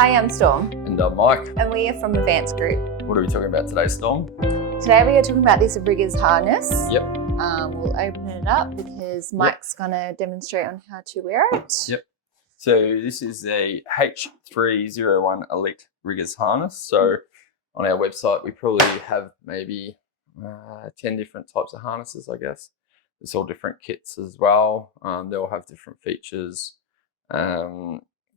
Hi, I'm Storm. And I'm Mike. And we are from Advanced Group. What are we talking about today, Storm? Today we are talking about this riggers harness. Yep. We'll open it up because Mike's going to demonstrate on how to wear it. Yep. So this is a H301 Elite riggers harness. So on our website, we probably have maybe 10 different types of harnesses, I guess. It's all different kits as well. They all have different features.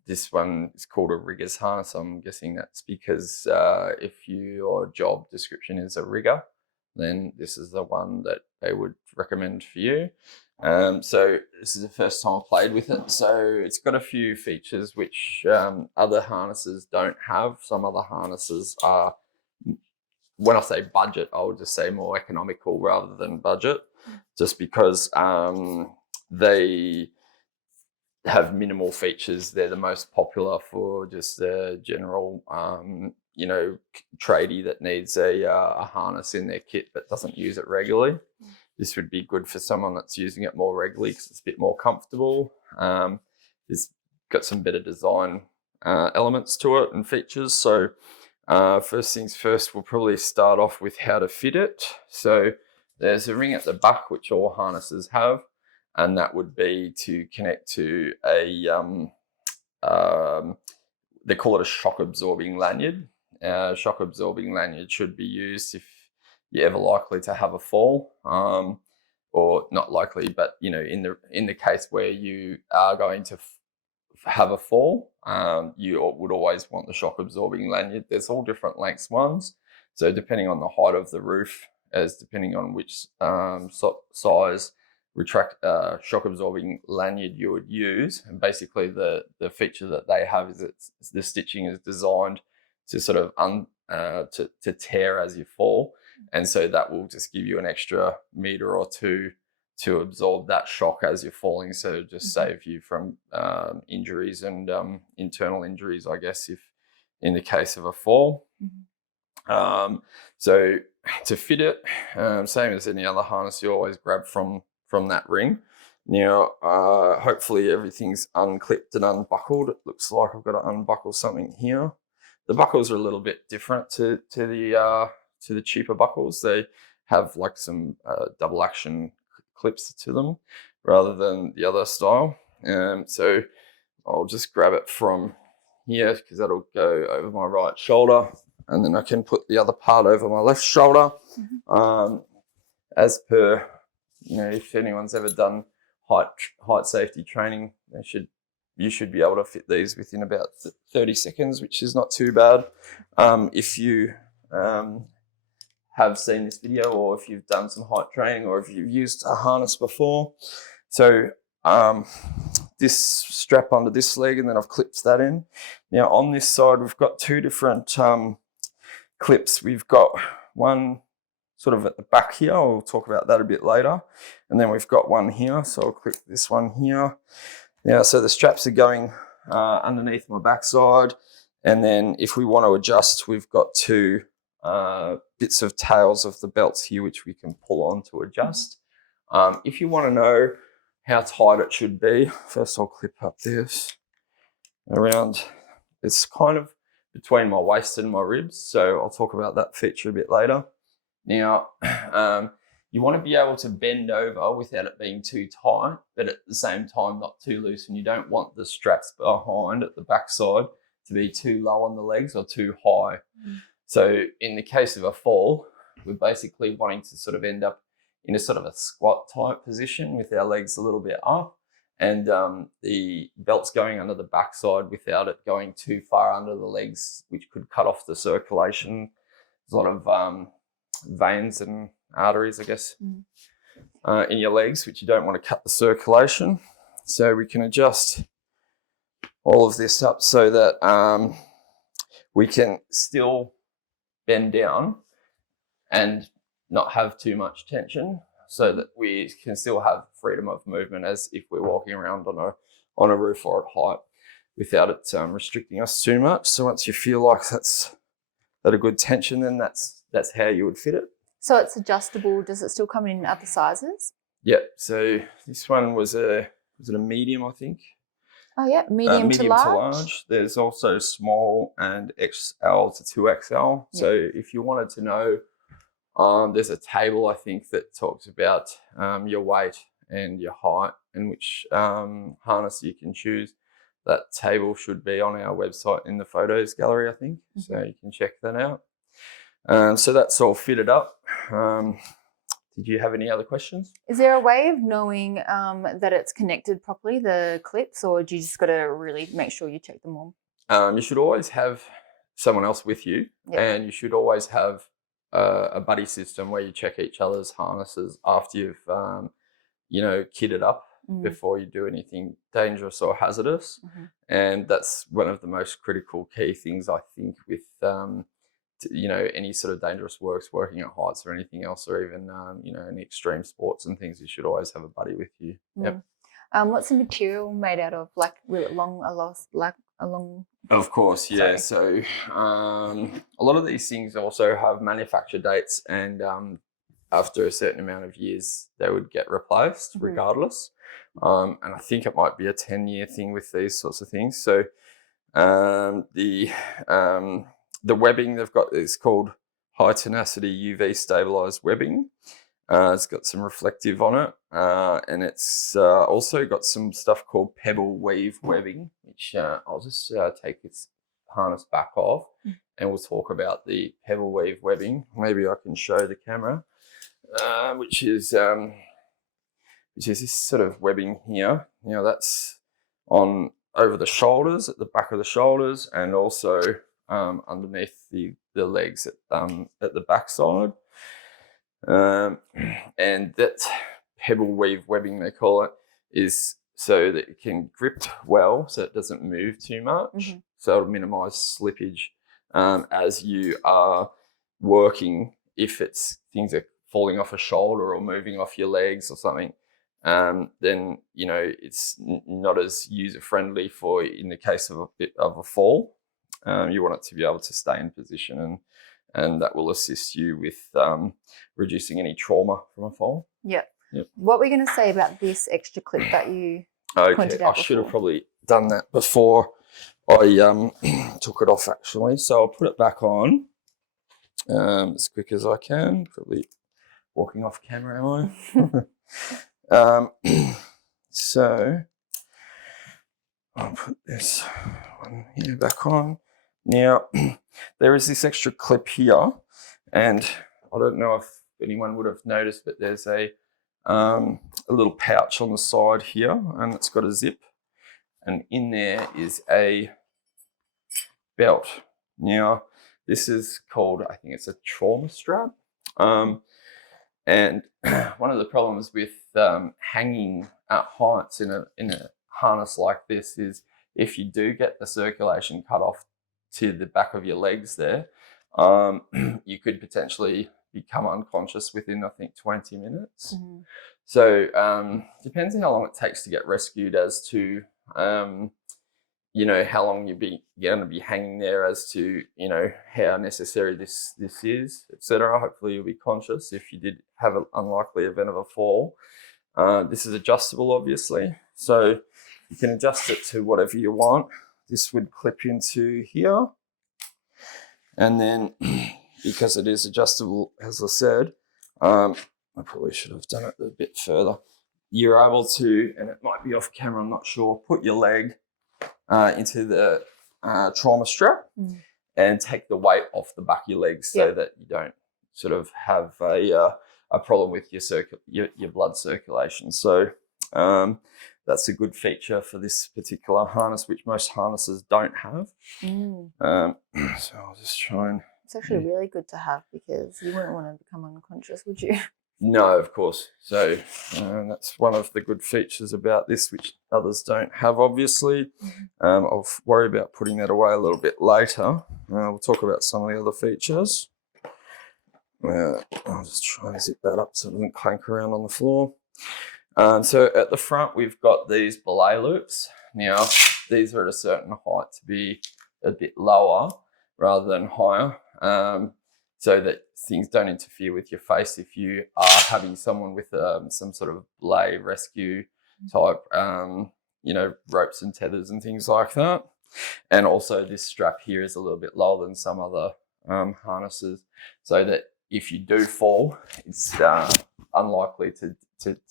This one is called a riggers harness. I'm guessing that's because if your job description is a rigger, then this is the one that they would recommend for you. So this is the first time I played with it. So it's got a few features which other harnesses don't have. Some other harnesses are, when I say budget, I would just say more economical rather than budget, just because they have minimal features. They're the most popular for just the general, tradie that needs a harness in their kit but doesn't use it regularly. This would be good for someone that's using it more regularly because it's a bit more comfortable. It's got some better design elements to it and features. So first things first, we'll probably start off with how to fit it. So there's a ring at the back, which all harnesses have. And that would be to connect to a, they call it a shock absorbing lanyard. Shock absorbing lanyard should be used if you're ever likely to have a fall, or not likely, but in the case where you are going to have a fall, you would always want the shock absorbing lanyard. There's all different lengths ones. So depending on the height of the roof, depending on which size shock absorbing lanyard you would use, and basically the feature that they have is that the stitching is designed to sort of to tear as you fall, and so that will just give you an extra meter or two to absorb that shock as you're falling, so just save you from injuries and internal injuries, I guess, if in the case of a fall. So to fit it, same as any other harness, you always grab from that ring. Now, hopefully everything's unclipped and unbuckled. It looks like I've got to unbuckle something here. The buckles are a little bit different to the cheaper buckles. They have like some double action clips to them rather than the other style. So I'll just grab it from here because that'll go over my right shoulder, and then I can put the other part over my left shoulder. As per, if anyone's ever done height safety training, you should be able to fit these within about 30 seconds, which is not too bad. If you have seen this video, or if you've done some height training, or if you've used a harness before. So this strap under this leg, and then I've clipped that in. Now on this side, we've got two different clips. We've got one sort of at the back here. I'll talk about that a bit later. And then we've got one here. So I'll click this one here. Now, so the straps are going underneath my backside. And then if we want to adjust, we've got two bits of tails of the belts here, which we can pull on to adjust. If you want to know how tight it should be, first I'll clip up this around. It's kind of between my waist and my ribs. So I'll talk about that feature a bit later. Now, you want to be able to bend over without it being too tight, but at the same time not too loose, and you don't want the straps behind at the backside to be too low on the legs or too high. So in the case of a fall, we're basically wanting to sort of end up in a sort of a squat type position with our legs a little bit up, and the belt's going under the backside without it going too far under the legs, which could cut off the circulation. There's a lot of veins and arteries, I guess, in your legs, which you don't want to cut the circulation. So we can adjust all of this up so that we can still bend down and not have too much tension, so that we can still have freedom of movement as if we're walking around on a roof or at height without it restricting us too much. So once you feel like that's at a good tension, then that's how you would fit it. So it's adjustable. Does it still come in other sizes? Yeah. So this one was a medium, I think. Oh yeah, medium to large. There's also small and XL to 2XL. So if you wanted to know, there's a table I think that talks about your weight and your height and which harness you can choose. That table should be on our website in the photos gallery, I think. So you can check that out. So that's all fitted up. Did you have any other questions? Is there a way of knowing that it's connected properly, the clips, or do you just got to really make sure you check them all? You should always have someone else with you, and you should always have a buddy system where you check each other's harnesses after you've, kitted up before you do anything dangerous or hazardous. And that's one of the most critical key things, I think, with any sort of dangerous works, working at heights or anything else, or even in extreme sports and things. You should always have a buddy with you. What's the material made out of? Like, will it along? Of course, yeah. So a lot of these things also have manufacture dates, and after a certain amount of years, they would get replaced regardless. And I think it might be a 10-year thing with these sorts of things. So the webbing they've got is called high tenacity UV stabilized webbing. It's got some reflective on it, and it's also got some stuff called Pebble-Weave Webbing, which I'll just take this harness back off, and we'll talk about the Pebble-Weave Webbing. Maybe I can show the camera, which is this sort of webbing here. That's on over the shoulders, at the back of the shoulders, and also underneath the legs at the backside. And that Pebble-Weave webbing, they call it, is so that it can grip well, so it doesn't move too much. So it'll minimize slippage as you are working. If things are falling off a shoulder or moving off your legs or something, then it's not as user friendly for in the case of a bit of a fall. You want it to be able to stay in position, and that will assist you with reducing any trauma from a fall. Yep. What were you going to say about this extra clip that you pointed out I should have probably done that before I took it off, actually. So I'll put it back on as quick as I can. Probably walking off camera, am I? So I'll put this one here back on. Now, there is this extra clip here, and I don't know if anyone would have noticed, but there's a little pouch on the side here, and it's got a zip, and in there is a belt. Now, this is called, I think it's a trauma strap, and one of the problems with hanging at heights in a harness like this is if you do get the circulation cut off to the back of your legs there, you could potentially become unconscious within, I think, 20 minutes. So depends on how long it takes to get rescued as to, how long you're going to be hanging there, as to, how necessary this is, etc. Hopefully you'll be conscious if you did have an unlikely event of a fall. This is adjustable, obviously. So you can adjust it to whatever you want. This would clip into here. And then, because it is adjustable, as I said, I probably should have done it a bit further. You're able to, and it might be off camera, I'm not sure, put your leg into the trauma strap and take the weight off the back of your legs so that you don't sort of have a problem with your blood circulation. So that's a good feature for this particular harness, which most harnesses don't have. So I'll just try and... It's actually really good to have, because you wouldn't want to become unconscious, would you? No, of course. So that's one of the good features about this, which others don't have, obviously. I'll worry about putting that away a little bit later. We'll talk about some of the other features. I'll just try and zip that up so it doesn't clank around on the floor. So at the front, we've got these belay loops. Now, these are at a certain height to be a bit lower rather than higher, so that things don't interfere with your face if you are having someone with some sort of belay rescue type ropes and tethers and things like that. And also this strap here is a little bit lower than some other harnesses, so that if you do fall, it's unlikely to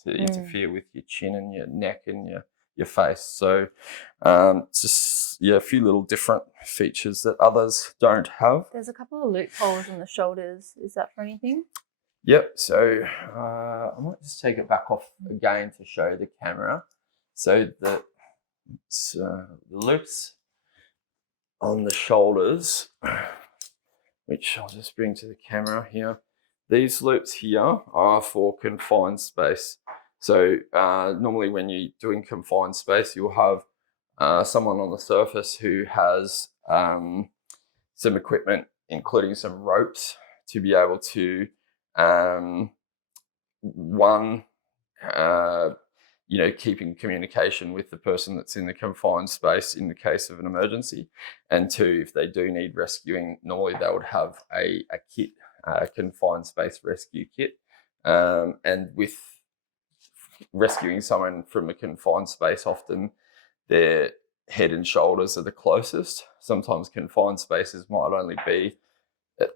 interfere with your chin and your neck and your face. So just a few little different features that others don't have. There's a couple of loopholes on the shoulders. Is that for anything? Yep. So I might just take it back off again to show the camera. So the loops on the shoulders, which I'll just bring to the camera here. These loops here are for confined space. So normally when you're doing confined space, you'll have someone on the surface who has some equipment, including some ropes, to be able to keep in communication with the person that's in the confined space in the case of an emergency. And two, if they do need rescuing, normally they would have a kit, a confined space rescue kit. And with rescuing someone from a confined space, often their head and shoulders are the closest. Sometimes confined spaces might only be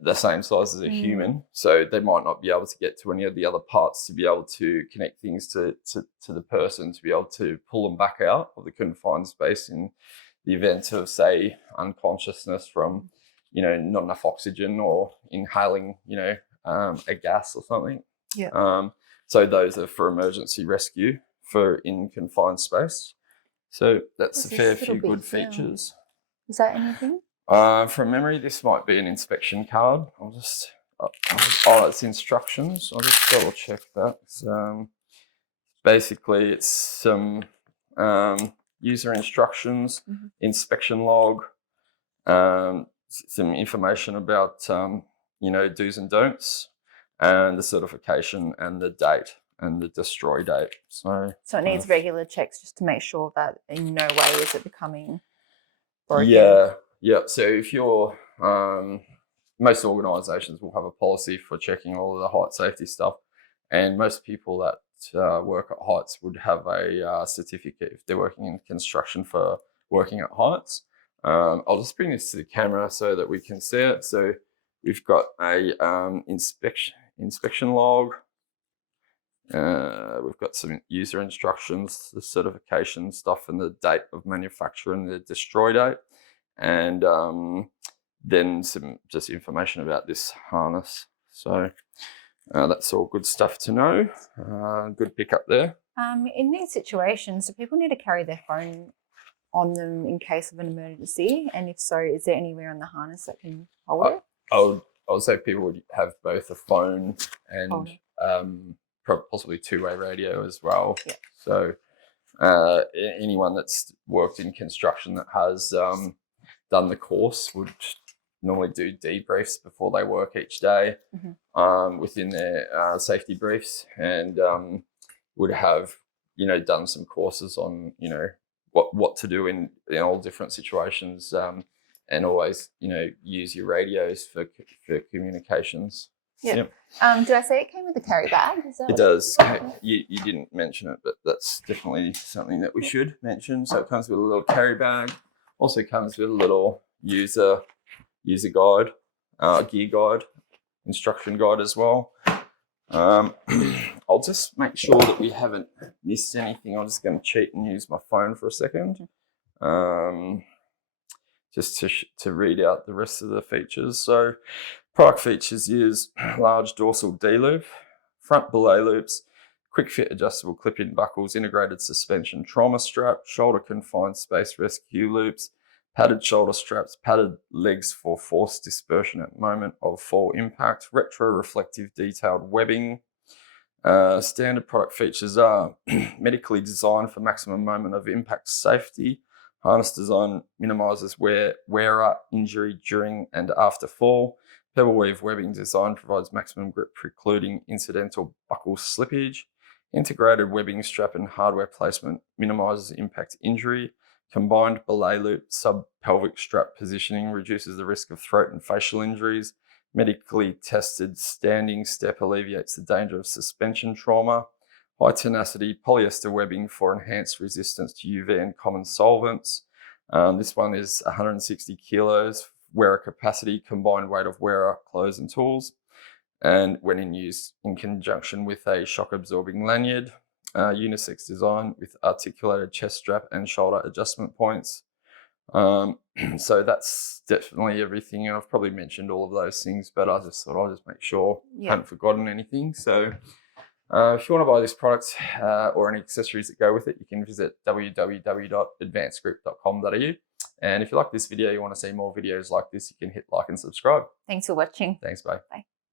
the same size as a human, so they might not be able to get to any of the other parts to be able to connect things to the person, to be able to pull them back out of the confined space in the event of, say, unconsciousness from not enough oxygen or inhaling a gas or something. So those are for emergency rescue for in confined space. So that's a fair few good features. Is that anything? From memory, this might be an inspection card. It's instructions. I'll just double check that. Basically, it's some user instructions, inspection log, some information about do's and don'ts, and the certification and the date and the destroy date. So it needs regular checks just to make sure that in no way is it becoming broken. Yeah. So if you're, most organisations will have a policy for checking all of the height safety stuff, and most people that work at heights would have a certificate if they're working in construction for working at heights. I'll just bring this to the camera so that we can see it. So we've got a inspection log. We've got some user instructions, the certification stuff, and the date of manufacture and the destroy date. And then some just information about this harness. So that's all good stuff to know. Good pick up there. In these situations, do people need to carry their phone on them in case of an emergency? And if so, is there anywhere on the harness that can hold it? I would say people would have both a phone and possibly two-way radio as well. Yeah. So anyone that's worked in construction that has done the course would normally do debriefs before they work each day within their safety briefs, and would have done some courses on what to do in all different situations, and always use your radios for communications. Yep. Did I say it came with a carry bag? It does. You didn't mention it, but that's definitely something that we should mention. So it comes with a little carry bag. Also comes with a little user guide, gear guide, instruction guide as well. I'll just make sure that we haven't missed anything. I'm just going to cheat and use my phone for a second, just to read out the rest of the features. So product features is large dorsal D-loop, front belay loops, quick fit adjustable clip-in buckles, integrated suspension trauma strap, shoulder confined space rescue loops, padded shoulder straps, padded legs for force dispersion at moment of fall impact, retro-reflective detailed webbing. Standard product features are medically designed for maximum moment of impact safety. Harness design minimises wearer injury during and after fall. Pebble-Weave Webbing Design provides maximum grip, precluding incidental buckle slippage. Integrated webbing strap and hardware placement minimises impact injury. Combined belay loop sub-pelvic strap positioning reduces the risk of throat and facial injuries. Medically tested standing step alleviates the danger of suspension trauma. High tenacity polyester webbing for enhanced resistance to UV and common solvents. This one is 160 kilos, wearer capacity, combined weight of wearer, clothes and tools. And when in use in conjunction with a shock absorbing lanyard, unisex design with articulated chest strap and shoulder adjustment points. So that's definitely everything. And I've probably mentioned all of those things, but I just thought I'll just make sure I haven't forgotten anything. So if you want to buy this product or any accessories that go with it, you can visit www.advancedgroup.com.au. And if you like this video, you want to see more videos like this, you can hit like and subscribe. Thanks for watching. Thanks, bye. Bye.